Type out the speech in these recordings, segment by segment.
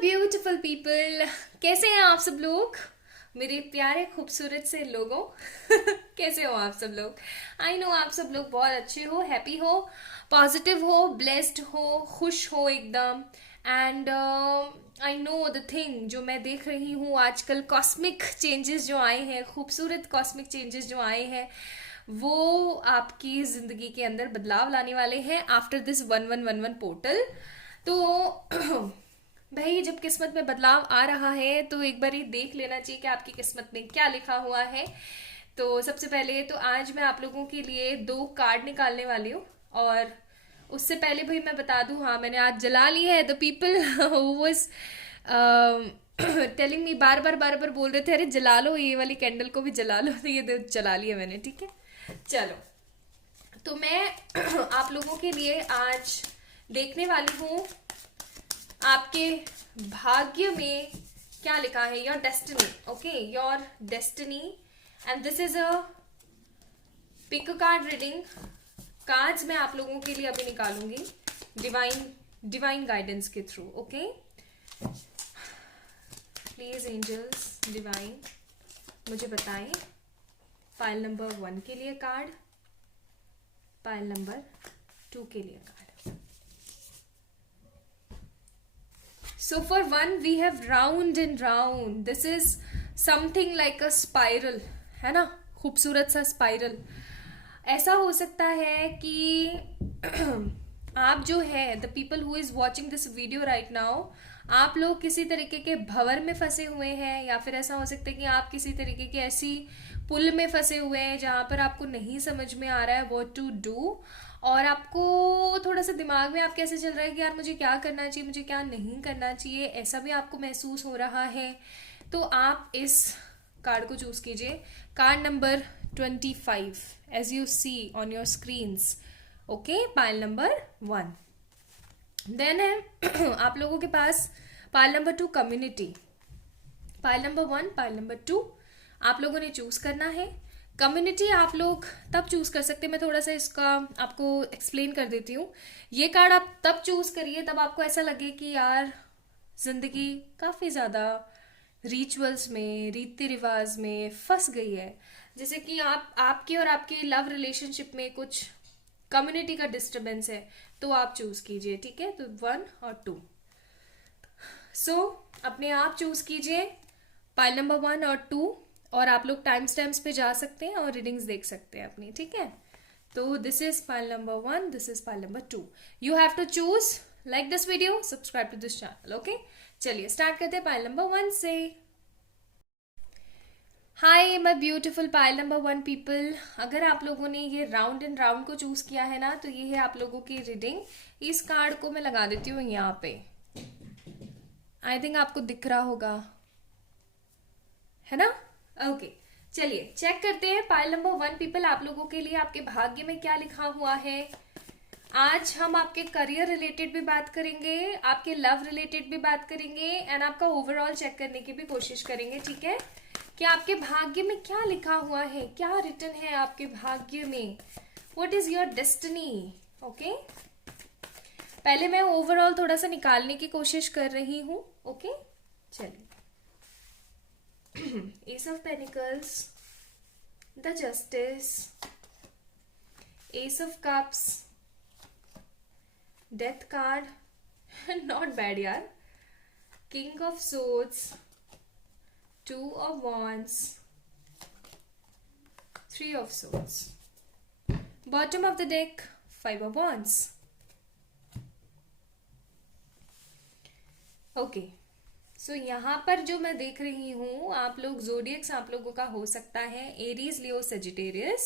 Beautiful people, कैसे हैं आप सब लोग? मेरे प्यारे खूबसूरत से लोगों कैसे हो आप सब लोग? आई नो आप सब लोग बहुत अच्छे हो, हैप्पी हो, पॉजिटिव हो, ब्लेस्ड हो, खुश हो एकदम। And I know the thing जो मैं देख रही हूँ आजकल, कॉस्मिक चेंजेस जो आए हैं, खूबसूरत कॉस्मिक चेंजेस जो आए हैं, वो आपकी जिंदगी के अंदर बदलाव लाने वाले हैं आफ्टर दिस 1111 पोर्टल। तो भाई जब किस्मत में बदलाव आ रहा है तो एक बार ही देख लेना चाहिए कि आपकी किस्मत में क्या लिखा हुआ है। तो सबसे पहले तो आज मैं आप लोगों के लिए दो कार्ड निकालने वाली हूँ। और उससे पहले भाई मैं बता दूं, हाँ मैंने आज जला ली है। The people who was telling me, बार बार बोल रहे थे अरे जला लो ये वाली कैंडल को भी जला लो, तो ये जला लिया मैंने। ठीक है, चलो। तो मैं आप लोगों के लिए आज देखने वाली हूँ आपके भाग्य में क्या लिखा है, your destiny. Okay, your destiny. And this is a pick card reading. Cards मैं आप लोगों के लिए अभी निकालूंगी डिवाइन गाइडेंस के through. Okay, please angels divine मुझे बताएं पाइल नंबर 1 के लिए कार्ड, पाइल नंबर 2 के लिए card. So for 1 we have round and round. This is something like a spiral, है ना, खूबसूरत सा स्पाइरल। ऐसा हो सकता है कि आप जो है, the people who is watching this video right now, आप लोग किसी तरीके के भंवर में फंसे हुए हैं, या फिर ऐसा हो सकता है कि आप किसी तरीके की ऐसी पुल में फंसे हुए हैं जहां पर आपको नहीं समझ में आ रहा है व्हाट टू डू। और आपको थोड़ा सा दिमाग में आप कैसे चल रहा है कि यार मुझे क्या करना चाहिए, मुझे क्या नहीं करना चाहिए, ऐसा भी आपको महसूस हो रहा है। तो आप इस कार्ड को चूज कीजिए, card number 25 as you see on your screens. Okay, pile number 1। Then है आप लोगों के पास pile number 2 community. Pile number 1, pile number 2 आप लोगों ने चूज करना है। कम्युनिटी आप लोग तब चूज कर सकते हैं, मैं थोड़ा सा इसका आपको एक्सप्लेन कर देती हूँ। ये कार्ड आप तब चूज करिए तब आपको ऐसा लगे कि यार जिंदगी काफी ज्यादा रिचुअल्स में, रीति रिवाज में फंस गई है। जैसे कि आपके और आपके लव रिलेशनशिप में कुछ कम्युनिटी का डिस्टरबेंस है, तो आप चूज कीजिए। ठीक है, तो 1 और 2। सो अपने आप चूज कीजिए पाइल नंबर 1 और 2, और आप लोग टाइम स्टैम्प्स पे जा सकते हैं और रीडिंग्स देख सकते हैं अपनी। ठीक है, तो this is pile number 1, this is pile number 2। You have to choose, like this video, subscribe to this channel. Okay, चलिए स्टार्ट करते हैं पाइल नंबर 1 से। Hi my beautiful pile number 1 people, अगर आप लोगों ने ये राउंड एंड राउंड को चूज किया है ना, तो ये है आप लोगों की रीडिंग। इस कार्ड को मैं लगा देती हूँ यहाँ पे, आई थिंक आपको दिख रहा होगा, है ना? ओके, चलिए चेक करते हैं पाइल नंबर 1 पीपल, आप लोगों के लिए आपके भाग्य में क्या लिखा हुआ है। आज हम आपके करियर रिलेटेड भी बात करेंगे, आपके लव रिलेटेड भी बात करेंगे, एंड आपका ओवरऑल चेक करने की भी कोशिश करेंगे। ठीक है, कि आपके भाग्य में क्या लिखा हुआ है, क्या रिटर्न है आपके भाग्य में, what is your destiny. Okay, पहले मैं ओवरऑल थोड़ा सा निकालने की कोशिश कर रही हूं। ओके, चलिए। Ace of Pentacles, the Justice, Ace of Cups, Death card, not bad यार, King of Swords, 2 of Wands, 3 of Swords, bottom of the deck 5 of Wands. Okay, सो यहाँ पर जो मैं देख रही हूँ, आप लोग जोडियक्स आप लोगों का हो सकता है Aries, Leo, Sagittarius,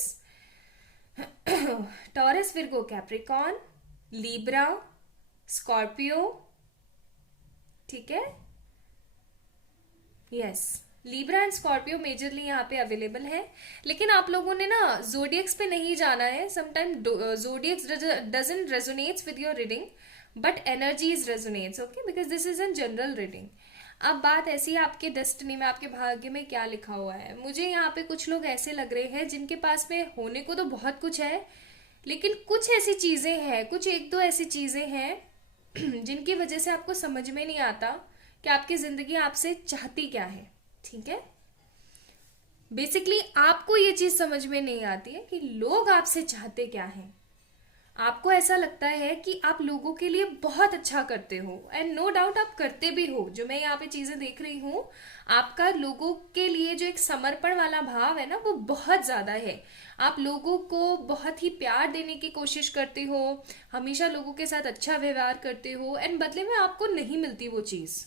Taurus, Virgo, Capricorn, Libra, Scorpio. ठीक है, yes, Libra and Scorpio majorly यहाँ पे अवेलेबल है। लेकिन आप लोगों ने ना जोडियक्स पे नहीं जाना है। Sometime जोडियक्स doesn't resonates with your reading, but energies resonates. Okay, because this is an general reading. अब बात ऐसी है, आपके डेस्टिनी में, आपके भाग्य में क्या लिखा हुआ है। मुझे यहाँ पे कुछ लोग ऐसे लग रहे हैं जिनके पास में होने को तो बहुत कुछ है, लेकिन कुछ ऐसी चीजें हैं, कुछ एक दो ऐसी चीजें हैं जिनकी वजह से आपको समझ में नहीं आता कि आपकी जिंदगी आपसे चाहती क्या है। ठीक है, बेसिकली आपको ये चीज समझ में नहीं आती है कि लोग आपसे चाहते क्या हैं। आपको ऐसा लगता है कि आप लोगों के लिए बहुत अच्छा करते हो, एंड नो डाउट आप करते भी हो। जो मैं यहाँ पे चीजें देख रही हूँ, आपका लोगों के लिए जो एक समर्पण वाला भाव है ना, वो बहुत ज्यादा है। आप लोगों को बहुत ही प्यार देने की कोशिश करते हो, हमेशा लोगों के साथ अच्छा व्यवहार करते हो, एंड बदले में आपको नहीं मिलती वो चीज।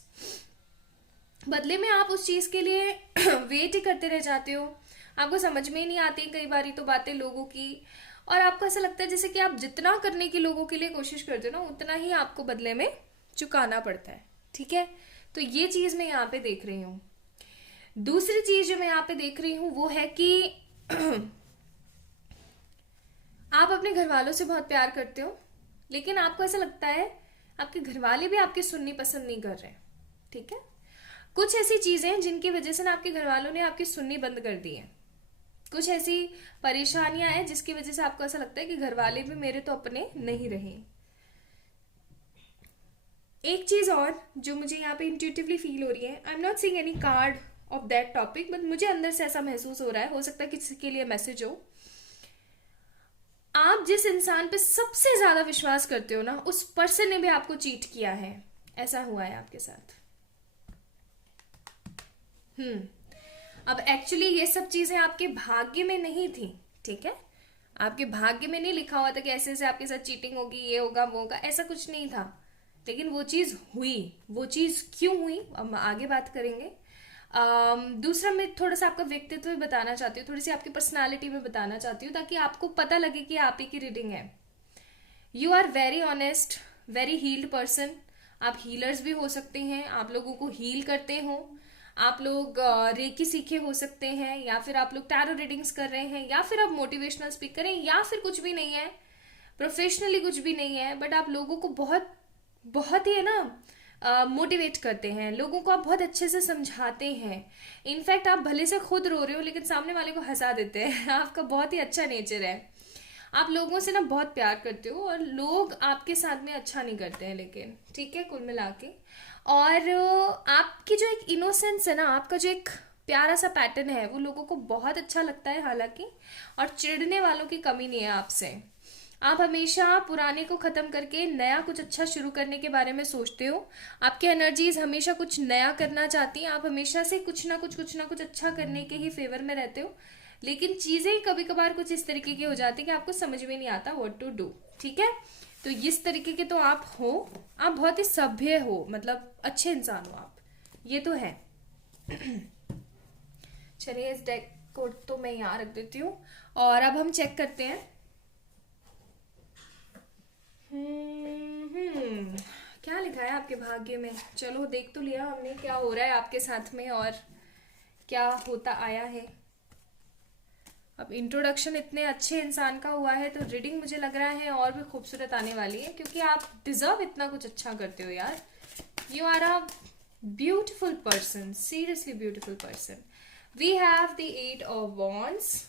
बदले में आप उस चीज के लिए वेट ही करते रह जाते हो। आपको समझ में ही नहीं आती कई बारी तो बातें लोगों की, और आपको ऐसा लगता है जैसे कि आप जितना करने की लोगों के लिए कोशिश करते हो ना, उतना ही आपको बदले में चुकाना पड़ता है। ठीक है, तो ये चीज मैं यहाँ पे देख रही हूँ। दूसरी चीज जो मैं यहाँ पे देख रही हूँ वो है कि आप अपने घर वालों से बहुत प्यार करते हो, लेकिन आपको ऐसा लगता है आपके घर वाले भी आपकी सुननी पसंद नहीं कर रहे। ठीक है, कुछ ऐसी चीजें हैं जिनकी वजह से ना आपके घर वालों ने आपकी सुननी बंद कर दी है। कुछ ऐसी परेशानियां हैं जिसकी वजह से आपको ऐसा लगता है कि घर वाले भी मेरे तो अपने नहीं रहे। एक चीज और जो मुझे यहाँ पे इंट्यूटिवली फील हो रही है, I am not seeing any card of that topic, but मुझे अंदर से ऐसा महसूस हो रहा है, हो सकता है किसी के लिए मैसेज हो। आप जिस इंसान पे सबसे ज्यादा विश्वास करते हो ना, उस पर्सन ने भी आपको चीट किया है। ऐसा हुआ है आपके साथ। अब एक्चुअली ये सब चीजें आपके भाग्य में नहीं थी। ठीक है, आपके भाग्य में नहीं लिखा हुआ था कि ऐसे ऐसे आपके साथ चीटिंग होगी, ये होगा वो होगा, ऐसा कुछ नहीं था। लेकिन वो चीज हुई। वो चीज क्यों हुई हम आगे बात करेंगे। दूसरा मैं थोड़ा सा आपका व्यक्तित्व भी बताना चाहती हूँ, थोड़ी सी आपकी पर्सनालिटी में बताना चाहती हूँ, ताकि आपको पता लगे कि आप ही की रीडिंग है। You are very honest, very healed person. आप हीलर्स भी हो सकते हैं, आप लोगों को हील करते हो। आप लोग रेकी सीखे हो सकते हैं, या फिर आप लोग टैरो रीडिंग्स कर रहे हैं, या फिर आप मोटिवेशनल स्पीकर हैं, या फिर कुछ भी नहीं है, प्रोफेशनली कुछ भी नहीं है, बट आप लोगों को बहुत बहुत ही है ना मोटिवेट करते हैं। लोगों को आप बहुत अच्छे से समझाते हैं। इनफैक्ट आप भले से खुद रो रहे हो लेकिन सामने वाले को हंसा देते हैं। आपका बहुत ही अच्छा नेचर है। आप लोगों से ना बहुत प्यार करते हो, और लोग आपके साथ में अच्छा नहीं करते हैं, लेकिन ठीक है कुल मिला के। और आपकी जो एक इनोसेंस है ना, आपका जो एक प्यारा सा पैटर्न है, वो लोगों को बहुत अच्छा लगता है हालांकि। और चिढ़ने वालों की कमी नहीं है आपसे। आप हमेशा पुराने को खत्म करके नया कुछ अच्छा शुरू करने के बारे में सोचते हो। आपकी एनर्जीज हमेशा कुछ नया करना चाहती हैं। आप हमेशा से कुछ ना कुछ अच्छा करने के ही फेवर में रहते हो। लेकिन चीजें कभी कभार कुछ इस तरीके की हो जाती है कि आपको समझ में नहीं आता व्हाट टू डू। ठीक है, तो इस तरीके के तो आप हो। आप बहुत ही सभ्य हो, मतलब अच्छे इंसान हो आप, ये तो है। चलिए इस डेक को तो मैं यहाँ रख देती हूँ, और अब हम चेक करते हैं। क्या लिखा है आपके भाग्य में। चलो देख तो लिया हमने क्या हो रहा है आपके साथ में और क्या होता आया है। अब इंट्रोडक्शन इतने अच्छे इंसान का हुआ है, तो रीडिंग मुझे लग रहा है और भी खूबसूरत आने वाली है, क्योंकि आप डिजर्व इतना कुछ अच्छा करते हो यार। You are a beautiful person, seriously beautiful person. We have the 8 of wands.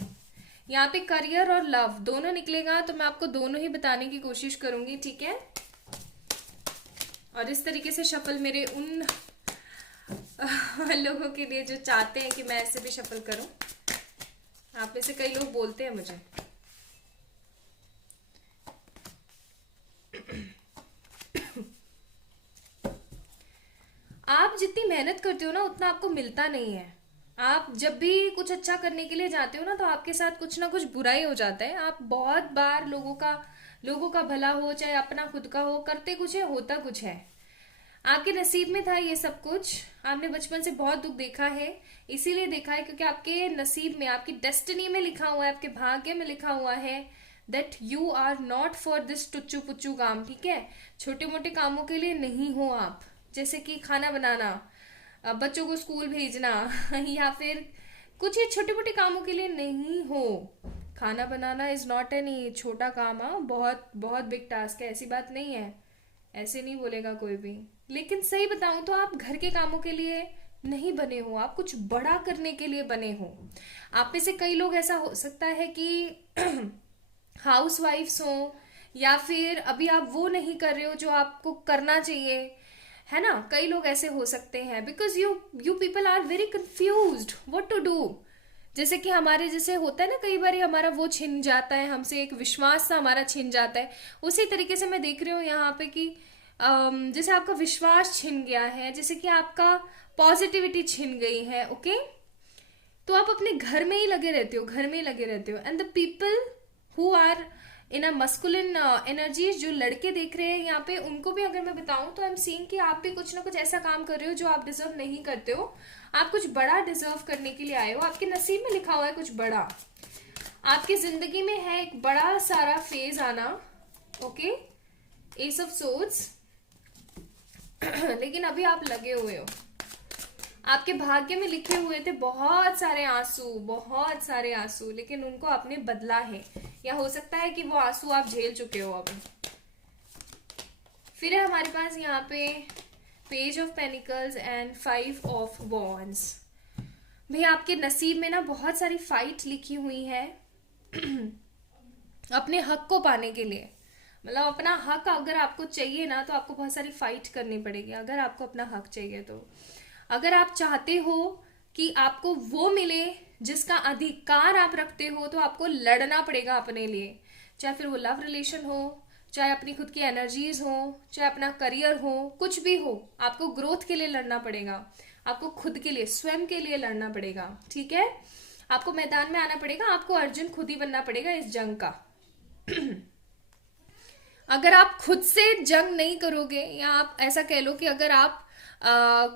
यहाँ पे करियर और लव दोनों निकलेगा, तो मैं आपको दोनों ही बताने की कोशिश करूंगी। ठीक है, और इस तरीके से शफल मेरे उन लोगों के लिए जो चाहते हैं कि मैं ऐसे भी शफल करूं। आप में से कई लोग बोलते हैं मुझे। आप जितनी मेहनत करते हो ना, उतना आपको मिलता नहीं है। आप जब भी कुछ अच्छा करने के लिए जाते हो ना, तो आपके साथ कुछ ना कुछ बुरा ही हो जाता है। आप बहुत बार लोगों का भला हो चाहे अपना खुद का हो, करते कुछ है होता कुछ है। आपके नसीब में था ये सब कुछ। आपने बचपन से बहुत दुख देखा है, इसीलिए देखा है क्योंकि आपके नसीब में, आपकी डेस्टिनी में लिखा हुआ है, आपके भाग्य में लिखा हुआ है that you are not for this टुच्चू पुच्चू काम। ठीक है, छोटे मोटे कामों के लिए नहीं हो आप, जैसे कि खाना बनाना, बच्चों को स्कूल भेजना या फिर कुछ ये छोटे मोटे कामों के लिए नहीं हो। खाना बनाना इज नॉट एनी छोटा काम। बहुत बहुत बिग टास्क है, ऐसी बात नहीं है, ऐसे नहीं बोलेगा कोई भी। लेकिन सही बताऊं तो आप घर के कामों के लिए नहीं बने हो, आप कुछ बड़ा करने के लिए बने हो। आप में से कई लोग ऐसा हो सकता है कि हाउस वाइफ्स हो, या फिर अभी आप वो नहीं कर रहे हो जो आपको करना चाहिए, है ना। कई लोग ऐसे हो सकते हैं because you people are very confused what to do. जैसे कि हमारे जैसे होता है ना, कई बार हमारा वो छिन जाता है, हमसे एक विश्वास सा हमारा छिन जाता है। उसी तरीके से मैं देख रही हूँ यहाँ पे कि जैसे आपका विश्वास छिन गया है, जैसे कि आपका पॉजिटिविटी छिन गई है। ओके, तो आप अपने घर में ही लगे रहते हो, घर में ही लगे रहते हो। And the people who are in a masculine energies, जो लड़के देख रहे हैं यहाँ पे, उनको भी अगर मैं बताऊं तो आई एम सीइंग कि आप भी कुछ ना कुछ ऐसा काम कर रहे हो जो आप डिजर्व नहीं करते हो। आप कुछ बड़ा डिजर्व करने के लिए आए हो, आपके नसीब में लिखा हुआ है कुछ बड़ा, आपकी जिंदगी में है एक बड़ा सारा फेज आना। Okay, S of swords. लेकिन अभी आप लगे हुए हो, आपके भाग्य में लिखे हुए थे बहुत सारे आंसू, बहुत सारे आंसू, लेकिन उनको आपने बदला है, या हो सकता है कि वो आंसू आप झेल चुके हो अभी। फिर है हमारे पास यहाँ पे page of pentacles and 5 of wands. भाई आपके नसीब में ना बहुत सारी फाइट लिखी हुई है अपने हक को पाने के लिए। मतलब अपना हक अगर आपको चाहिए ना, तो आपको बहुत सारी फाइट करनी पड़ेगी अगर आपको अपना हक चाहिए। तो अगर आप चाहते हो कि आपको वो मिले जिसका अधिकार आप रखते हो, तो आपको लड़ना पड़ेगा अपने लिए। चाहे फिर वो लव रिलेशन हो, चाहे अपनी खुद की एनर्जीज हो, चाहे अपना करियर हो, कुछ भी हो, आपको ग्रोथ के लिए लड़ना पड़ेगा, आपको खुद के लिए, स्वयं के लिए लड़ना पड़ेगा। ठीक है, आपको मैदान में आना पड़ेगा, आपको अर्जुन खुद ही बनना पड़ेगा इस जंग का। अगर आप खुद से जंग नहीं करोगे, या आप ऐसा कह लो कि अगर आप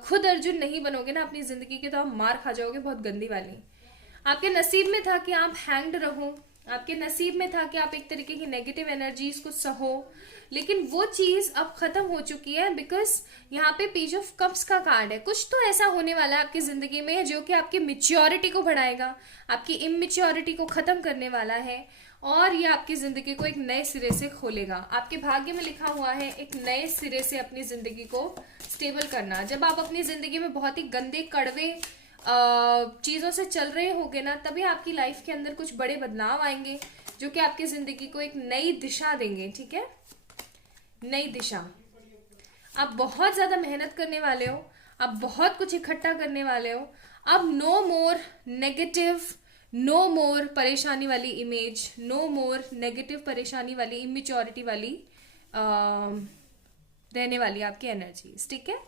खुद अर्जुन नहीं बनोगे ना अपनी जिंदगी के, तो आप मार खा जाओगे बहुत गंदी वाली। आपके नसीब में था कि आप हैंग्ड रहो, आपके नसीब में था कि आप एक तरीके की नेगेटिव एनर्जीज को सहो, लेकिन वो चीज अब खत्म हो चुकी है। बिकॉज यहाँ पे पेज ऑफ कप्स का कार्ड है। कुछ तो ऐसा होने वाला है आपकी जिंदगी में जो कि आपकी मेच्योरिटी को बढ़ाएगा, आपकी इमेच्योरिटी को खत्म करने वाला है, और ये आपकी जिंदगी को एक नए सिरे से खोलेगा। आपके भाग्य में लिखा हुआ है एक नए सिरे से अपनी जिंदगी को स्टेबल करना। जब आप अपनी जिंदगी में बहुत ही गंदे कड़वे चीजों से चल रहे होगे ना, तभी आपकी लाइफ के अंदर कुछ बड़े बदलाव आएंगे जो कि आपकी जिंदगी को एक नई दिशा देंगे। ठीक है, नई दिशा। आप बहुत ज्यादा मेहनत करने वाले हो, आप बहुत कुछ इकट्ठा करने वाले हो। अब नो मोर नेगेटिव, नो मोर परेशानी वाली इमेज, नो मोर नेगेटिव परेशानी वाली, इमेच्योरिटी वाली रहने वाली आपकी एनर्जीज। ठीक है,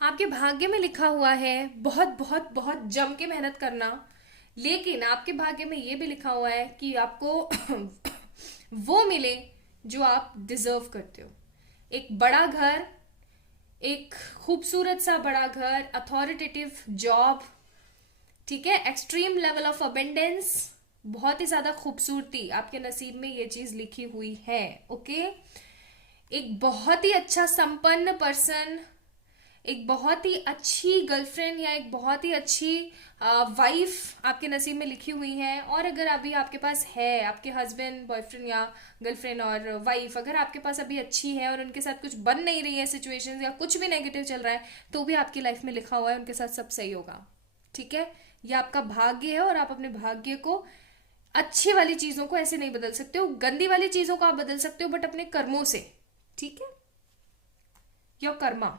आपके भाग्य में लिखा हुआ है बहुत बहुत बहुत जम के मेहनत करना, लेकिन आपके भाग्य में ये भी लिखा हुआ है कि आपको वो मिले जो आप डिजर्व करते हो। एक बड़ा घर, एक खूबसूरत सा बड़ा घर, अथॉरिटेटिव जॉब, ठीक है, एक्सट्रीम लेवल ऑफ अबेंडेंस, बहुत ही ज्यादा खूबसूरती आपके नसीब में ये चीज लिखी हुई है। ओके, एक बहुत ही अच्छा संपन्न पर्सन, एक बहुत ही अच्छी गर्लफ्रेंड या एक बहुत ही अच्छी वाइफ आपके नसीब में लिखी हुई है। और अगर अभी आपके पास है, आपके हस्बैंड, बॉयफ्रेंड या गर्लफ्रेंड और वाइफ अगर आपके पास अभी अच्छी है और उनके साथ कुछ बन नहीं रही है सिचुएशन, या कुछ भी नेगेटिव चल रहा है, तो भी आपकी लाइफ में लिखा हुआ है उनके साथ सब सही होगा। ठीक है, ये आपका भाग्य है, और आप अपने भाग्य को, अच्छी वाली चीजों को ऐसे नहीं बदल सकते हो, गंदी वाली चीजों को आप बदल सकते हो, बट अपने कर्मों से। ठीक है, योर कर्मा।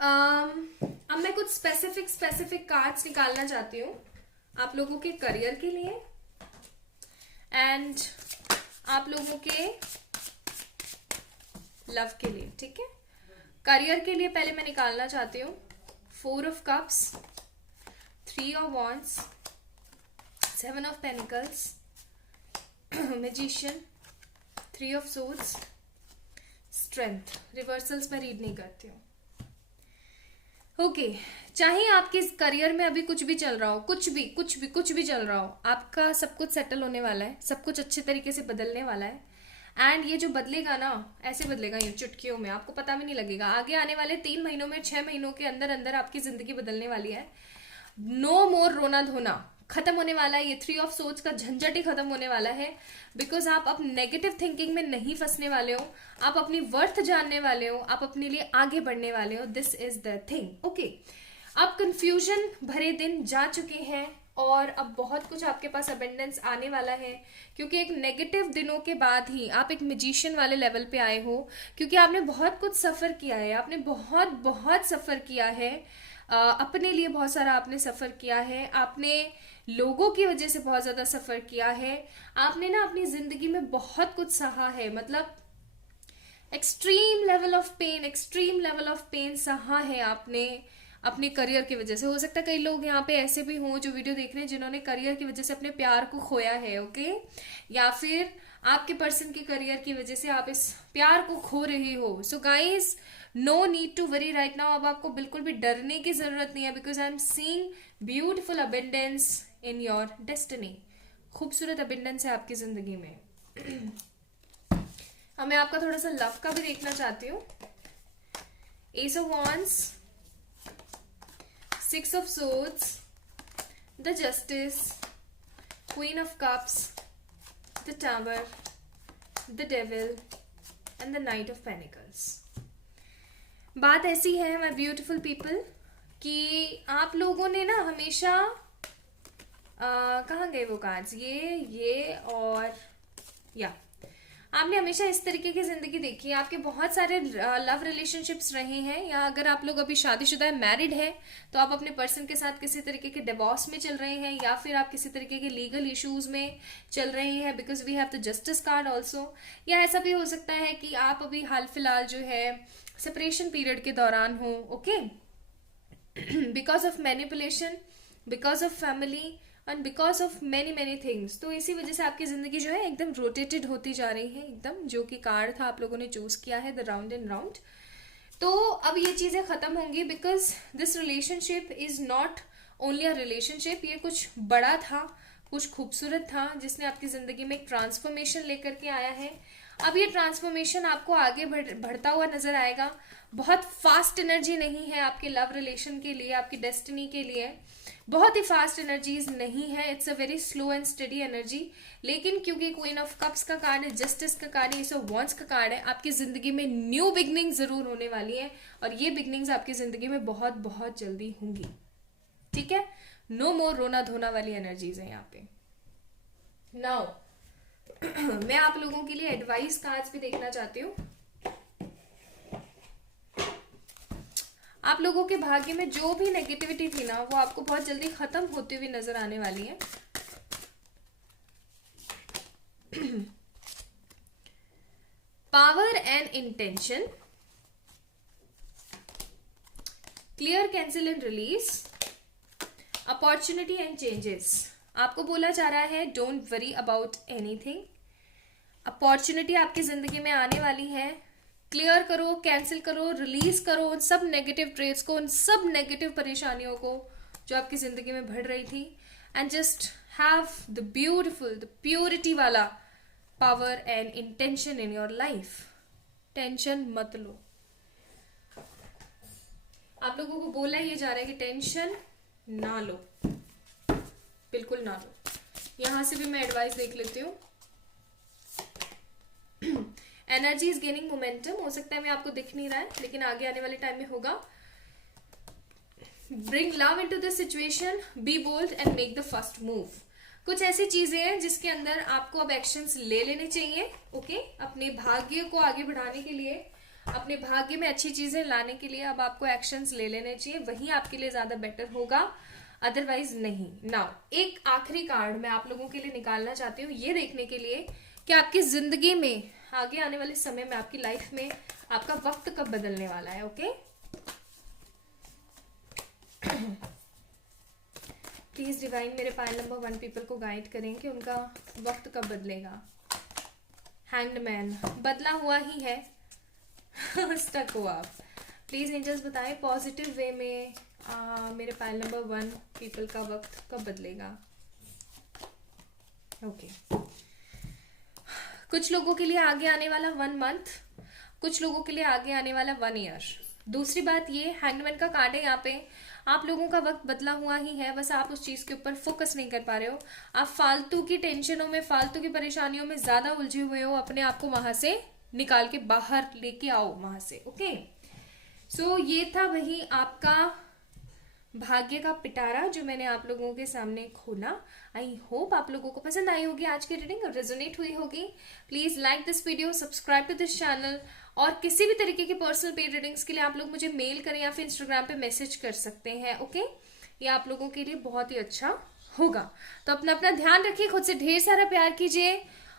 अब मैं कुछ स्पेसिफिक कार्ड्स निकालना चाहती हूँ आप लोगों के करियर के लिए एंड आप लोगों के लव के लिए। ठीक है, करियर के लिए पहले मैं निकालना चाहती हूँ 4 of cups, 3 of wands, 7 of pentacles, magician, 3 of swords, strength. Reversals में रीड नहीं करती हूँ। ओके, चाहे आपके करियर में अभी कुछ भी चल रहा हो, कुछ भी चल रहा हो, आपका सब कुछ सेटल होने वाला है, सब कुछ अच्छे तरीके से बदलने वाला है। एंड ये जो बदलेगा ना, ऐसे बदलेगा ये चुटकियों में, आपको पता भी नहीं लगेगा। आगे आने वाले 3 महीनों में, 6 महीनों के अंदर अंदर आपकी जिंदगी बदलने वाली है। नो मोर रोना धोना खत्म होने वाला है। ये 3 ऑफ सोर्ड्स का झंझट ही खत्म होने वाला है, बिकॉज आप अब नेगेटिव थिंकिंग में नहीं फंसने वाले हो, आप अपनी वर्थ जानने वाले हो, आप अपने लिए आगे बढ़ने वाले हो। This is the thing. Okay, अब कंफ्यूजन भरे दिन जा चुके हैं और अब बहुत कुछ आपके पास अबेंडेंस आने वाला है, क्योंकि एक नेगेटिव दिनों के बाद ही आप एक मैजिशियन वाले लेवल पे आए हो, क्योंकि आपने बहुत कुछ सफ़र किया है, आपने बहुत बहुत सफ़र किया है। अपने लिए बहुत सारा आपने सफ़र किया है, आपने लोगों की वजह से बहुत ज़्यादा सफ़र किया है, आपने ना अपनी ज़िंदगी में बहुत कुछ सहा है, मतलब एक्सट्रीम लेवल ऑफ पेन सहा है आपने अपने करियर की वजह से। हो सकता है कई लोग यहाँ पे ऐसे भी हों जो वीडियो देख रहे हैं जिन्होंने करियर की वजह से अपने प्यार को खोया है, ओके, या फिर आपके पर्सन के करियर की वजह से आप इस प्यार को खो रहे हो। So guys, no need to worry right now. अब आपको बिल्कुल भी डरने की जरूरत नहीं है, because I am seeing beautiful abundance in your destiny. खूबसूरत अबेंडेंस है आपकी जिंदगी में। अब मैं आपका थोड़ा सा लव का भी देखना चाहती हूँ। S of wands, six of swords, the justice, queen of cups, the tower, the devil and the knight of pentacles. बात ऐसी है माय ब्यूटीफुल पीपल कि आप लोगों ने ना हमेशा कहाँ गए वो कार्ड्स, ये और या आपने हमेशा इस तरीके की जिंदगी देखी है। आपके बहुत सारे लव रिलेशनशिप्स रहे हैं, या अगर आप लोग अभी शादीशुदा है, मैरिड है, तो आप अपने पर्सन के साथ किसी तरीके के डिवोर्स में चल रहे हैं, या फिर आप किसी तरीके के लीगल इश्यूज में चल रहे हैं, because we have the justice card also. या ऐसा भी हो सकता है कि आप अभी हाल फिलहाल जो है सेपरेशन पीरियड के दौरान हो, okay, because of manipulation, because of family and because of many many things. तो इसी वजह से आपकी जिंदगी जो है एकदम रोटेटेड होती जा रही है, एकदम, जो कि कार्ड था आप लोगों ने चूज किया है, द राउंड एंड राउंड। तो अब ये चीजें खत्म होंगी, because this relationship is not only a relationship, ये कुछ बड़ा था, कुछ खूबसूरत था, जिसने आपकी जिंदगी में एक ट्रांसफॉर्मेशन लेकर के आया है। अब ये ट्रांसफॉर्मेशन आपको आगे बढ़ता हुआ नजर आएगा। बहुत फास्ट एनर्जी नहीं है आपके लव रिलेशन के लिए, आपकी डेस्टिनी के लिए बहुत ही फास्ट एनर्जीज नहीं है, it's a very slow and study energy. लेकिन क्योंकि क्वीन ऑफ कप्स का कार्ड है, जस्टिस का कार्ड है, एस ऑफ वांड्स का कार्ड है, आपकी जिंदगी में न्यू बिगनिंग जरूर होने वाली है, और ये बिगनिंग्स आपकी जिंदगी में बहुत बहुत जल्दी होंगी, ठीक है। नो मोर रोना धोना वाली एनर्जीज है यहाँ पे। नाउ मैं आप लोगों के लिए एडवाइस कार्ड्स भी देखना चाहती हूँ। आप लोगों के भाग्य में जो भी नेगेटिविटी थी ना, वो आपको बहुत जल्दी खत्म होती हुई नजर आने वाली है। Power and intention, clear, cancel and release, opportunity and changes. आपको बोला जा रहा है don't worry about anything. Opportunity आपकी जिंदगी में आने वाली है। क्लियर करो, कैंसिल करो, रिलीज करो उन सब नेगेटिव ट्रेड्स को, उन सब नेगेटिव परेशानियों को जो आपकी जिंदगी में बढ़ रही थी, and just have the beautiful, the purity वाला power and intention in your life. Tension मत लो। आप लोगों को बोला ये जा रहा है कि टेंशन ना लो, बिल्कुल ना लो। यहां से भी मैं एडवाइस देख लेती हूँ। एनर्जी इज गेनिंग मोमेंटम, हो सकता है मैं आपको दिख नहीं रहा है, लेकिन आगे आने वाले टाइम में होगा। Bring love into the situation, be bold and make the first move. कुछ ऐसी चीजें हैं जिसके अंदर आपको अब एक्शंस ले लेने चाहिए, ओके, अपने भाग्य को आगे बढ़ाने के लिए, अपने भाग्य में अच्छी चीजें लाने के लिए अब आपको एक्शंस ले लेने चाहिए, वही आपके लिए ज्यादा बेटर होगा, अदरवाइज नहीं। नाउ एक आखिरी कार्ड मैं आप लोगों के लिए निकालना चाहती हूँ, ये देखने के लिए कि आपकी जिंदगी में आगे आने वाले समय में, आपकी लाइफ में आपका वक्त कब बदलने वाला है, ओके। प्लीज डिवाइन मेरे पाइल नंबर 1 पीपल को गाइड करें कि उनका वक्त कब बदलेगा। हैंगमैन, बदला हुआ ही है, स्टक हो आप। प्लीज एंजल्स बताएं पॉजिटिव वे में मेरे पाइल नंबर 1 पीपल का वक्त कब बदलेगा, ओके। कुछ लोगों के लिए आगे आने वाला 1 मंथ, कुछ लोगों के लिए आगे आने वाला 1 ईयर। दूसरी बात ये, हैंगमैन का कार्ड है यहाँ पे, आप लोगों का वक्त बदला हुआ ही है, बस आप उस चीज के ऊपर फोकस नहीं कर पा रहे हो। आप फालतू की टेंशनों में, फालतू की परेशानियों में ज्यादा उलझे हुए हो, अपने आप को वहां से निकाल के बाहर लेके आओ वहां से, ओके। सो ये था वही आपका भाग्य का पिटारा जो मैंने आप लोगों के सामने खोला। आई होप आप लोगों को पसंद आई होगी आज की रीडिंग और रेजोनेट हुई होगी। Please like this video, subscribe to this channel, और किसी भी तरीके की पर्सनल पेड रीडिंग्स के लिए आप लोग मुझे मेल करें या फिर इंस्टाग्राम पे मैसेज कर सकते हैं। ओके, ये आप लोगों के लिए बहुत ही अच्छा होगा। तो अपना अपना ध्यान रखिए, खुद से ढेर सारा प्यार कीजिए,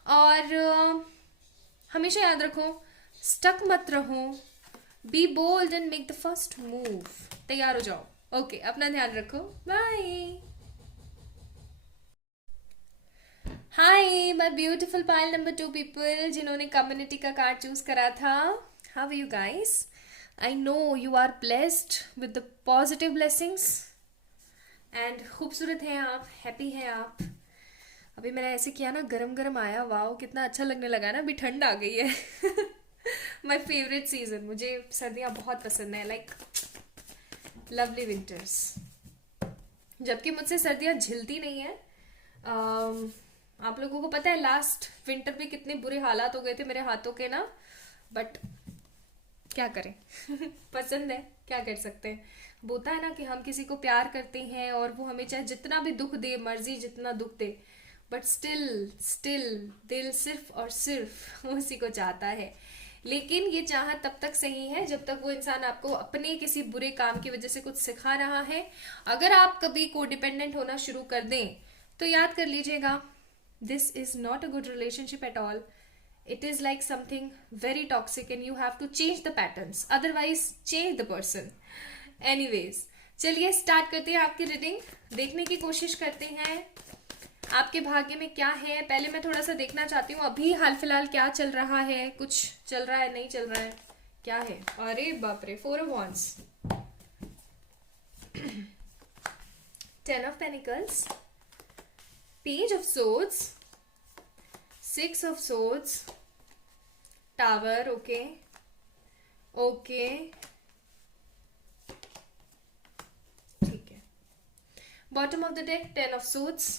और हमेशा याद रखो, स्टक मत रहो, be bold and make the first move. तैयार हो जाओ। ओके, अपना ध्यान रखो, bye. Hi my beautiful pile number 2 people जिन्होंने कम्युनिटी का कार्ड चूज करा था। How are you guys? I know you are blessed with the positive blessings and खूबसूरत हैं आप, हैप्पी हैं आप। अभी मैंने ऐसे किया ना, गरम गरम आया, वाओ कितना अच्छा लगने लगा ना। अभी ठंड आ गई है। माय फेवरेट सीजन, मुझे सर्दियाँ बहुत पसंद है, लाइक लवली विंटर्स। जबकि मुझसे सर्दियाँ झिलती नहीं है। आप लोगों को पता है लास्ट विंटर में कितने बुरे हालात हो गए थे मेरे हाथों के ना, बट क्या करें। पसंद है, क्या कर सकते हैं। बोलता है ना कि हम किसी को प्यार करते हैं और वो हमें चाहे जितना भी दुख दे, मर्जी जितना दुख दे, बट स्टिल स्टिल दिल सिर्फ और सिर्फ उसी को चाहता है। लेकिन ये चाहत तब तक सही है जब तक वो इंसान आपको अपने किसी बुरे काम की वजह से कुछ सिखा रहा है। अगर आप कभी कोडिपेंडेंट होना शुरू कर दें तो याद कर लीजिएगा, this is not a good relationship at all. It is like something very toxic and you have to change the patterns, otherwise change the person. Anyways, चलिए स्टार्ट करते हैं आपकी रीडिंग, देखने की कोशिश करते हैं आपके भाग्य में क्या है। पहले मैं थोड़ा सा देखना चाहती हूँ अभी हाल फिलहाल क्या चल रहा है, कुछ चल रहा है नहीं चल रहा है, क्या है। अरे बाप रे, 4 of Wands, 10 of Pentacles, Page of Swords, 6 of Swords, Tower, okay, okay, ठीक है। Bottom of the deck 10 of Swords।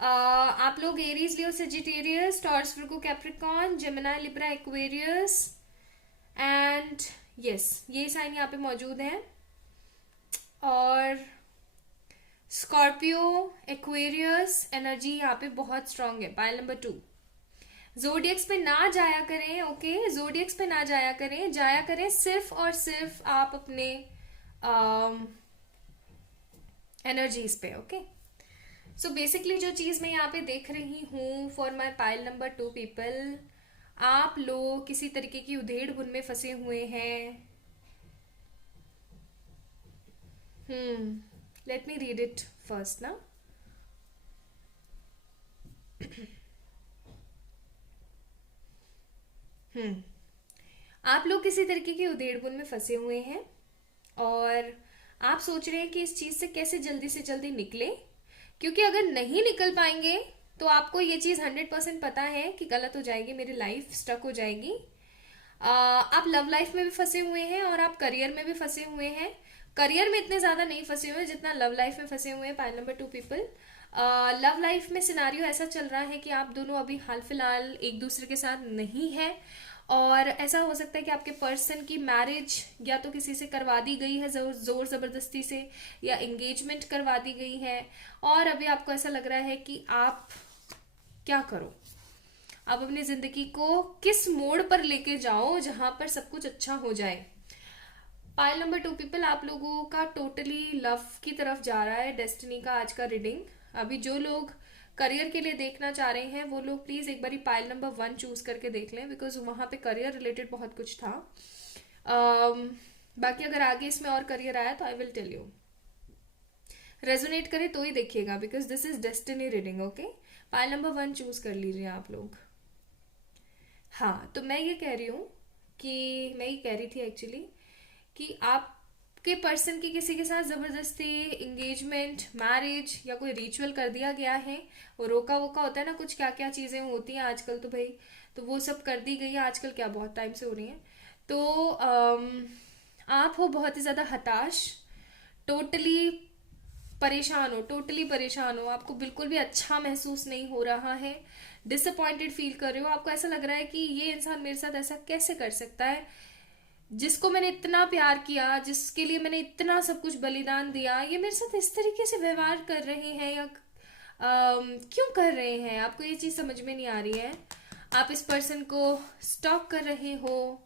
आप लोग Aries, Leo, Sagittarius, taurus, Virgo, Capricorn, Gemini, Libra, Aquarius and yes, ये साइन यहाँ पे मौजूद हैं। और स्कॉर्पियो, एक्वेरियस एनर्जी यहाँ पे बहुत स्ट्रांग है। पाइल नंबर 2, जोडियक्स पे ना जाया करें, ओके, जोडियक्स पे ना जाया करें, जाया करें सिर्फ और सिर्फ आप अपने एनर्जीज पे, ओके। सो बेसिकली जो चीज मैं यहाँ पे देख रही हूँ for my pile number 2 people, आप लोग किसी तरीके की उधेड़ बुन में फंसे हुए हैं। Let me read it first ना। आप लोग किसी तरीके की उधेड़बुन में फंसे हुए हैं और आप सोच रहे हैं कि इस चीज से कैसे जल्दी से जल्दी निकले, क्योंकि अगर नहीं निकल पाएंगे तो आपको ये चीज 100% पता है कि गलत हो जाएगी, मेरी लाइफ स्टक हो जाएगी। आप लव लाइफ में भी फंसे हुए हैं और आप करियर में भी फंसे हुए हैं। करियर में इतने ज्यादा नहीं फंसे हुए जितना लव लाइफ में फंसे हुए हैं। Pile number 2 people, love life में सिनारियो ऐसा चल रहा है कि आप दोनों अभी हाल फिलहाल एक दूसरे के साथ नहीं है, और ऐसा हो सकता है कि आपके पर्सन की मैरिज या तो किसी से करवा दी गई है जोर जबरदस्ती से, या एंगेजमेंट करवा दी गई है, और अभी आपको ऐसा लग रहा है कि आप क्या करो, आप अपनी जिंदगी को किस मोड़ पर लेके जाओ जहां पर सब कुछ अच्छा हो जाए। पाइल नंबर 2 पीपल, आप लोगों का टोटली लव की तरफ जा रहा है डेस्टिनी का आज का रीडिंग। अभी जो लोग करियर के लिए देखना चाह रहे हैं वो लोग प्लीज एक बारी पाइल नंबर 1 चूज करके देख लें, बिकॉज वहां पे करियर रिलेटेड बहुत कुछ था। बाकी अगर आगे इसमें और करियर आया तो I will tell you, resonate करे तो ही देखिएगा, because this is destiny reading, okay. Pile number 1 choose कर लीजिए आप लोग। हाँ, तो मैं ये कह रही हूँ कि मैं ये कह रही थी एक्चुअली कि आपके पर्सन की किसी के साथ जबरदस्ती एंगेजमेंट, मैरिज या कोई रिचुअल कर दिया गया है। वो रोका वोका होता है ना, कुछ क्या क्या चीजें होती हैं आजकल तो भाई, तो वो सब कर दी गई है आजकल, क्या बहुत टाइम से हो रही है। तो आप हो बहुत ही ज्यादा हताश, टोटली परेशान हो, आपको बिल्कुल भी अच्छा महसूस नहीं हो रहा है, डिसअपॉइंटेड फील कर रहे हो। आपको ऐसा लग रहा है कि ये इंसान मेरे साथ ऐसा कैसे कर सकता है, जिसको मैंने इतना प्यार किया, जिसके लिए मैंने इतना सब कुछ बलिदान दिया, ये मेरे साथ इस तरीके से व्यवहार कर रहे हैं या क्यों कर रहे हैं, आपको ये चीज़ समझ में नहीं आ रही है। आप इस पर्सन को स्टॉक कर रहे हो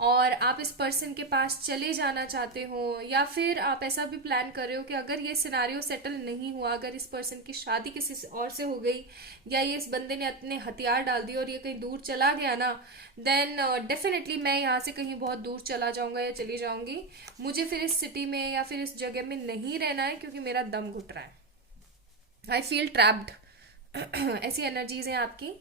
और आप इस पर्सन के पास चले जाना चाहते हो, या फिर आप ऐसा भी प्लान कर रहे हो कि अगर ये सिनारियो सेटल नहीं हुआ, अगर इस पर्सन की शादी किसी और से हो गई या ये इस बंदे ने अपने हथियार डाल दिए और ये कहीं दूर चला गया ना, देन डेफिनेटली मैं यहाँ से कहीं बहुत दूर चला जाऊंगा या चली जाऊंगी। मुझे फिर इस सिटी में या फिर इस जगह में नहीं रहना है क्योंकि मेरा दम घुट रहा है। I feel trapped. ऐसी एनर्जीज हैं आपकी।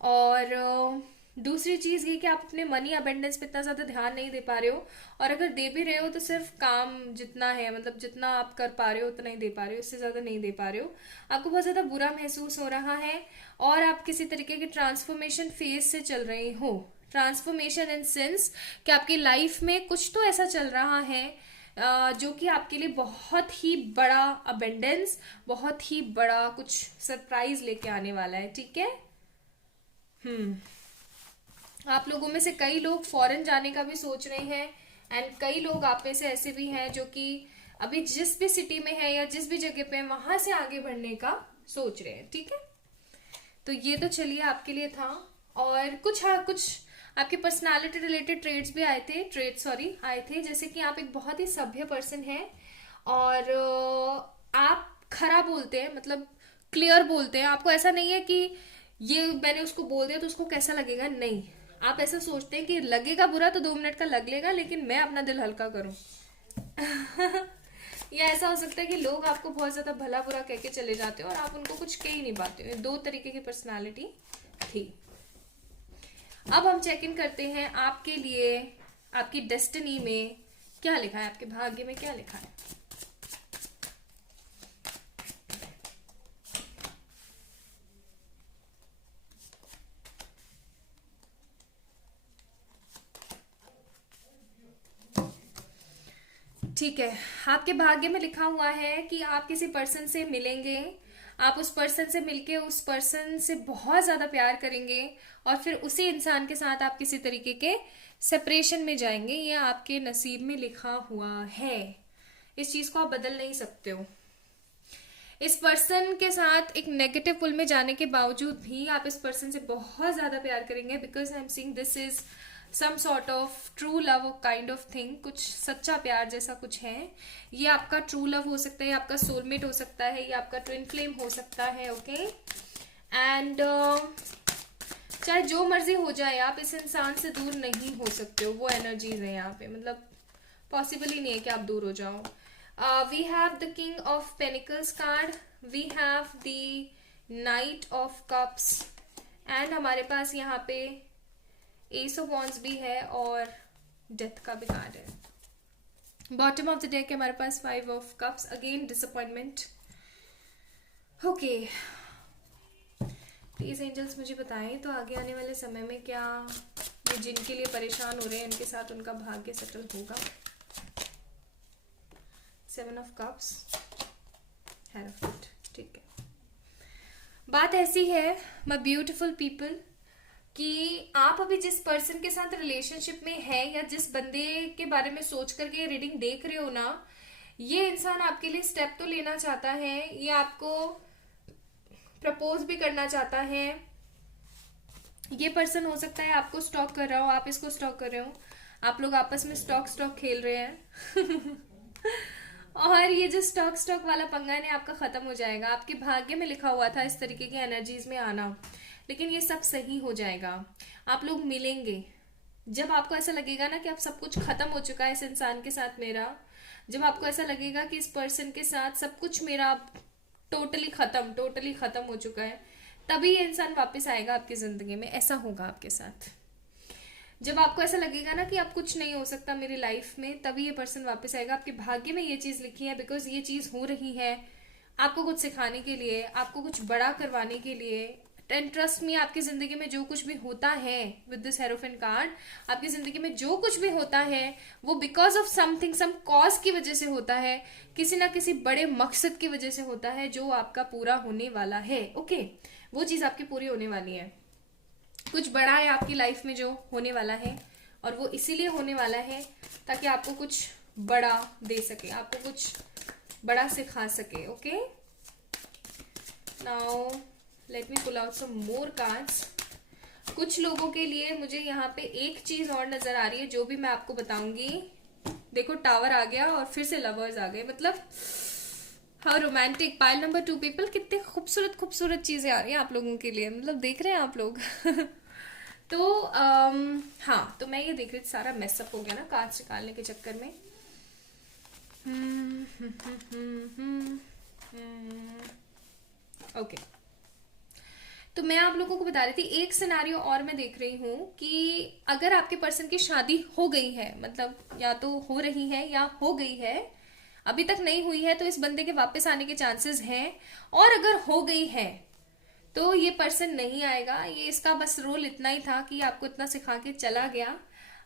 और दूसरी चीज़ ये कि आप अपने मनी अबेंडेंस पे इतना ज़्यादा ध्यान नहीं दे पा रहे हो, और अगर दे भी रहे हो तो सिर्फ काम जितना है, मतलब जितना आप कर पा रहे हो उतना ही दे पा रहे हो, इससे ज़्यादा नहीं दे पा रहे हो। आपको बहुत ज़्यादा बुरा महसूस हो रहा है और आप किसी तरीके के ट्रांसफॉर्मेशन फेज से चल रहे हो। ट्रांसफॉर्मेशन इन सेंस कि आपकी लाइफ में कुछ तो ऐसा चल रहा है जो कि आपके लिए बहुत ही बड़ा अबेंडेंस, बहुत ही बड़ा कुछ सरप्राइज लेके आने वाला है। ठीक है। आप लोगों में से कई लोग फॉरेन जाने का भी सोच रहे हैं, एंड कई लोग आप में से ऐसे भी हैं जो कि अभी जिस भी सिटी में है या जिस भी जगह पे है वहां से आगे बढ़ने का सोच रहे हैं। ठीक है। तो ये तो चलिए आपके लिए था। और कुछ आपकी पर्सनालिटी रिलेटेड ट्रेड्स भी आए थे, जैसे कि आप एक बहुत ही सभ्य पर्सन हैं और आप खरा बोलते हैं, मतलब क्लियर बोलते हैं। आपको ऐसा नहीं है कि ये मैंने उसको बोल दिया तो उसको कैसा लगेगा, नहीं। आप ऐसा सोचते हैं कि लगेगा बुरा तो 2 मिनट का लग लेगा, लेकिन मैं अपना दिल हल्का करूं। या ऐसा हो सकता है कि लोग आपको बहुत ज्यादा भला बुरा कह के चले जाते हो और आप उनको कुछ कह ही नहीं पाते हो। 2 तरीके की पर्सनालिटी थी। अब हम चेक इन करते हैं आपके लिए आपकी डेस्टिनी में क्या लिखा है, आपके भाग्य में क्या लिखा है। ठीक है। आपके भाग्य में लिखा हुआ है कि आप किसी पर्सन से मिलेंगे, आप उस पर्सन से मिलके उस पर्सन से बहुत ज्यादा प्यार करेंगे और फिर उसी इंसान के साथ आप किसी तरीके के सेपरेशन में जाएंगे। ये आपके नसीब में लिखा हुआ है। इस चीज को आप बदल नहीं सकते हो। इस पर्सन के साथ एक नेगेटिव पुल में जाने के बावजूद भी आप इस पर्सन से बहुत ज्यादा प्यार करेंगे, because I am seeing this is some sort of true love kind of thing. कुछ सच्चा प्यार जैसा कुछ है। ये आपका ट्रू लव हो सकता है, ये आपका सोलमेट हो सकता है, ये आपका ट्विन फ्लेम हो सकता है। ओके। एंड चाहे जो मर्जी हो जाए, आप इस इंसान से दूर नहीं हो सकते हो। वो एनर्जीज है यहाँ पे, मतलब पॉसिबल ही नहीं है कि आप दूर हो जाओ। We have the king of pentacles card, we have the knight of cups, and हमारे पास यहाँ पे एस ऑफ वॉन्ड्स भी है और डेथ का भी कार्ड है। बॉटम ऑफ द डेक हमारे पास 5 of cups, again disappointment. Okay, please angels मुझे बताएं तो आगे आने वाले समय में क्या ये जिनके लिए परेशान हो रहे हैं इनके साथ उनका भाग्य सेटल होगा। 7 ऑफ कप्स, हेरोफिट। ठीक है। बात ऐसी है माय ब्यूटीफुल पीपल कि आप अभी जिस पर्सन के साथ रिलेशनशिप में है या जिस बंदे के बारे में सोच करके ये रीडिंग देख रहे हो ना, ये इंसान आपके लिए स्टेप तो लेना चाहता है, ये आपको प्रपोज भी करना चाहता है। ये पर्सन हो सकता है आपको स्टॉक कर रहा हो, आप इसको स्टॉक कर रहे हो, आप लोग आपस में स्टॉक खेल रहे हैं। और ये जो स्टॉक वाला पंगा है आपका खत्म हो जाएगा। आपके भाग्य में लिखा हुआ था इस तरीके की एनर्जीज में आना, लेकिन ये सब सही हो जाएगा। आप लोग मिलेंगे जब आपको ऐसा लगेगा ना कि अब सब कुछ खत्म हो चुका है इस इंसान के साथ मेरा, जब आपको ऐसा लगेगा कि इस पर्सन के साथ सब कुछ मेरा टोटली खत्म हो चुका है, तभी ये इंसान वापस आएगा आपकी जिंदगी में। ऐसा होगा आपके साथ। जब आपको ऐसा लगेगा ना कि अब कुछ नहीं हो सकता मेरी लाइफ में, तभी ये पर्सन वापस आएगा। आपके भाग्य में ये चीज लिखी है, बिकॉज ये चीज हो रही है आपको कुछ सिखाने के लिए, आपको कुछ बड़ा करवाने के लिए। एंड ट्रस्ट मी, आपकी जिंदगी में जो कुछ भी होता है विद दिस हेरोफेंट कार्ड, आपकी जिंदगी में जो कुछ भी होता है वो because of something, some cause की वजह से होता है, किसी ना किसी बड़े मकसद की वजह से होता है जो आपका पूरा होने वाला है। ओके, वो चीज आपकी पूरी होने वाली है। कुछ बड़ा है आपकी लाइफ में जो होने वाला है और वो इसीलिए होने वाला है ताकि आपको कुछ बड़ा दे सके, आपको कुछ बड़ा सिखा सके। Okay, now let me pull out some more cards. कुछ लोगों के लिए मुझे यहाँ पे एक चीज और नजर आ रही है जो भी मैं आपको बताऊंगी। देखो, टावर आ गया और फिर से लवर्स आ गए, मतलब how romantic. Pile number 2 people, कितने खूबसूरत खूबसूरत चीजें आ रही हैं आप लोगों के लिए, मतलब देख रहे हैं आप लोग। तो हाँ, तो मैं ये देख रही थी, सारा मेसअप हो गया ना कार्ड्स निकालने के चक्कर में। ओके, तो मैं आप लोगों को बता रही थी एक सिनारियो और मैं देख रही हूँ कि अगर आपके पर्सन की शादी हो गई है, मतलब या तो हो रही है या हो गई है, अभी तक नहीं हुई है, तो इस बंदे के वापस आने के चांसेस हैं। और अगर हो गई है तो ये पर्सन नहीं आएगा। ये इसका बस रोल इतना ही था कि आपको इतना सिखा के चला गया।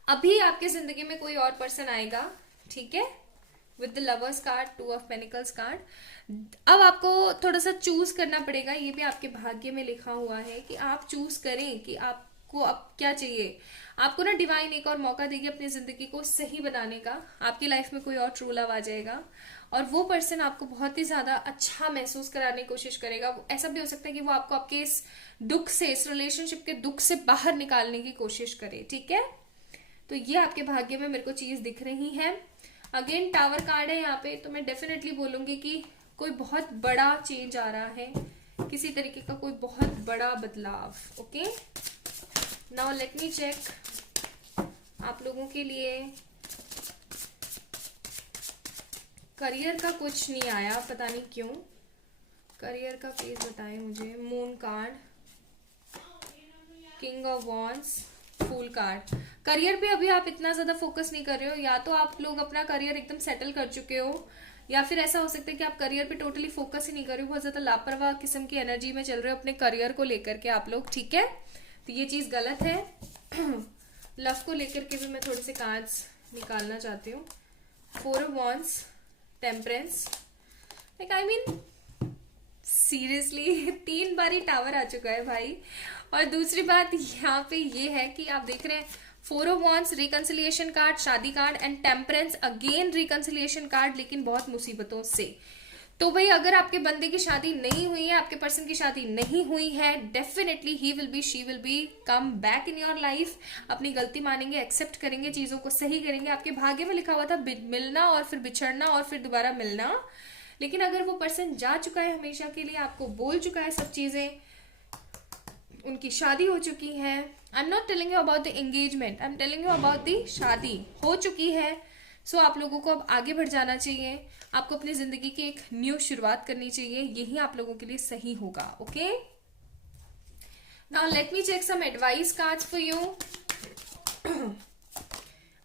अभी आपके जिंदगी में कोई और पर्सन आएगा, ठीक है, with the lovers card, 2 of pentacles card. अब आपको थोड़ा सा चूज करना पड़ेगा, ये भी आपके भाग्य में लिखा हुआ है कि आप चूज करें कि आपको अब क्या चाहिए। आपको ना डिवाइन एक और मौका देगी अपनी जिंदगी को सही बनाने का। आपकी लाइफ में कोई और ट्रू लव आ जाएगा और वो पर्सन आपको बहुत ही ज्यादा अच्छा महसूस कराने की कोशिश करेगा। ऐसा भी हो सकता है कि वो आपको आपके इस दुख से, इस रिलेशनशिप के दुख से बाहर निकालने की कोशिश करे, ठीक है। तो ये आपके भाग्य में मेरे को चीज दिख रही है। अगेन टावर कार्ड है यहाँ पे, तो मैं डेफिनेटली बोलूंगी कि कोई बहुत बड़ा चेंज आ रहा है, किसी तरीके का कोई बहुत बड़ा बदलाव। Okay, now let me check आप लोगों के लिए। करियर का कुछ नहीं आया, पता नहीं क्यों। करियर का प्लीज बताएं मुझे। Moon card, king of wands, fool card. Career पे अभी आप इतना ज्यादा फोकस नहीं कर रहे हो, या तो आप लोग अपना करियर एकदम सेटल कर चुके हो, या फिर ऐसा हो सकता है कि आप करियर पे टोटली फोकस ही नहीं कर रहे हो, बहुत ज्यादा लापरवाह किस्म की एनर्जी में चल रहे हो अपने करियर को लेकर के आप लोग, ठीक है। तो ये चीज गलत है। लव को लेकर के भी मैं थोड़े से कार्ड्स निकालना चाहती हूँ। 4 of wands, temperance, like I mean seriously 3 बारी टावर आ चुका है भाई। और दूसरी बात यहाँ पे ये है कि आप देख रहे हैं 4 ऑफ वॉन्ड्स, रिकंसिलिएशन कार्ड, शादी card, and temperance, again reconciliation card, लेकिन बहुत मुसीबतों से। तो भाई अगर आपके बंदे की शादी नहीं हुई है, आपके पर्सन की शादी नहीं हुई है, definitely he will be, she will be come back in your life. अपनी गलती मानेंगे, एक्सेप्ट करेंगे, चीजों को सही करेंगे। आपके भाग्य में लिखा हुआ था मिलना और फिर बिछड़ना और फिर दोबारा मिलना, लेकिन अगर वो पर्सन जा चुका है हमेशा के लिए, आपको बोल चुका है सब चीजें, उनकी शादी हो चुकी है। I am not telling you about the engagement, I am telling you about the शादी हो चुकी है। सो आप लोगों को अब आगे बढ़ जाना चाहिए, आपको अपनी जिंदगी की एक न्यू शुरुआत करनी चाहिए, यही आप लोगों के लिए सही होगा। Okay, now let me check some advice cards for you.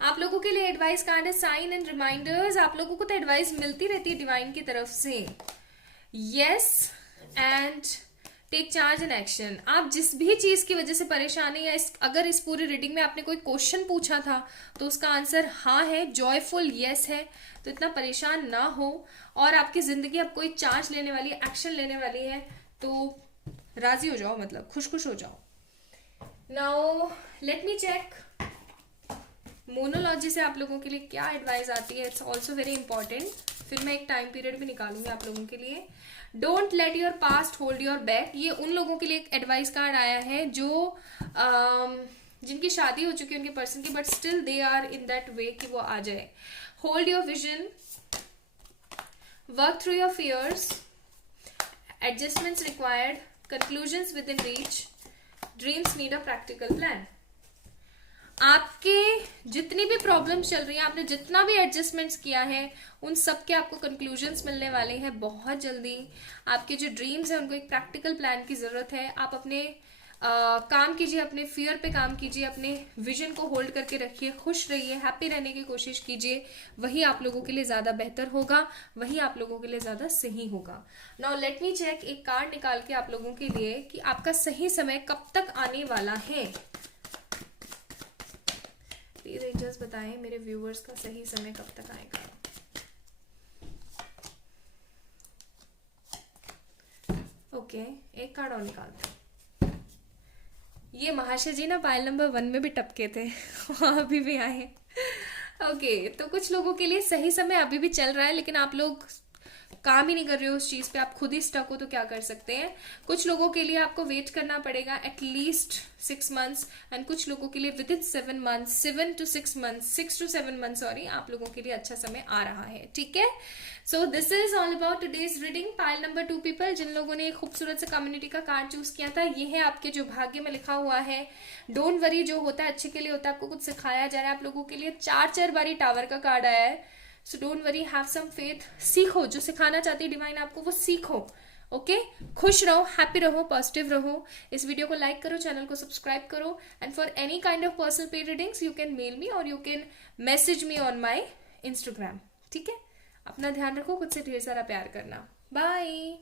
आप लोगों के लिए एडवाइस कार्ड है साइन एंड रिमाइंडर्स। आप लोगों को तो एडवाइस मिलती रहती है डिवाइन की तरफ से। Yes, and take charge and action. आप जिस भी चीज की वजह से परेशान है, या अगर इस पूरी रीडिंग में आपने कोई क्वेश्चन पूछा था तो उसका आंसर हाँ है, जॉयफुल यस है, तो इतना परेशान ना हो। और आपकी जिंदगी अब कोई चार्ज लेने वाली है, एक्शन लेने वाली है, तो राजी हो जाओ, मतलब खुश खुश हो जाओ। नाउ लेट मी चेक मोनोलॉजी से आप लोगों के लिए क्या एडवाइस आती है। It's also very important. फिर मैं एक टाइम पीरियड भी निकालूंगी आप लोगों के लिए। Don't let your past hold your back. ये उन लोगों के लिए एक एडवाइस कार्ड आया है जो जिनकी शादी हो चुकी है उनके पर्सन की, but still they are in that way कि वो आ जाए। Hold your vision, work through your fears, adjustments required, conclusions within reach, dreams need a practical plan. आपके जितनी भी प्रॉब्लम्स चल रही हैं, आपने जितना भी एडजस्टमेंट्स किया है, उन सब के आपको कंक्लूजन्स मिलने वाले हैं बहुत जल्दी। आपके जो ड्रीम्स हैं उनको एक प्रैक्टिकल प्लान की जरूरत है। आप अपने काम कीजिए, अपने फियर पे काम कीजिए, अपने विजन को होल्ड करके रखिए, खुश रहिए, हैप्पी रहने की कोशिश कीजिए। वही आप लोगों के लिए ज्यादा बेहतर होगा, वही आप लोगों के लिए ज्यादा सही होगा। नाउ लेट मी चेक एक कार्ड निकाल के आप लोगों के लिए कि आपका सही समय कब तक आने वाला है। प्लीज एंजल्स बताएं मेरे व्यूअर्स का सही समय कब तक आएगा। ओके, एक कार्ड और निकालते हैं। ये महाशय जी ना पायल नंबर 1 में भी टपके थे अभी भी आए। ओके, तो कुछ लोगों के लिए सही समय अभी भी चल रहा है, लेकिन आप लोग काम ही नहीं कर रहे हो उस चीज पे, आप खुद ही स्टक हो, तो क्या कर सकते हैं। कुछ लोगों के लिए आपको वेट करना पड़ेगा एटलीस्ट 6 मंथ्स, एंड कुछ लोगों के लिए with in 7 months, 7 to 6 months, 6 to 7 months, sorry, आप लोगों के लिए अच्छा समय आ रहा है। ठीक है, so this is all about today's reading. Pile number 2 people, जिन लोगों ने एक खूबसूरत से कम्युनिटी का कार्ड चूज किया था, ये है आपके जो भाग्य में लिखा हुआ है। डोंट वरी, जो होता है अच्छे के लिए होता है, आपको कुछ सिखाया जा रहा है। आप लोगों के लिए 4 बारी टावर का कार्ड आया है, so don't worry, have some faith, सीखो जो सिखाना चाहती है डिवाइन आपको, वो सीखो। ओके, खुश रहो, हैप्पी रहो, पॉजिटिव रहो। इस वीडियो को लाइक करो, चैनल को सब्सक्राइब करो, and for any kind of personal पे readings you can mail me और you can message me on my Instagram. ठीक है, अपना ध्यान रखो, खुद से ढेर सारा प्यार करना। बाय।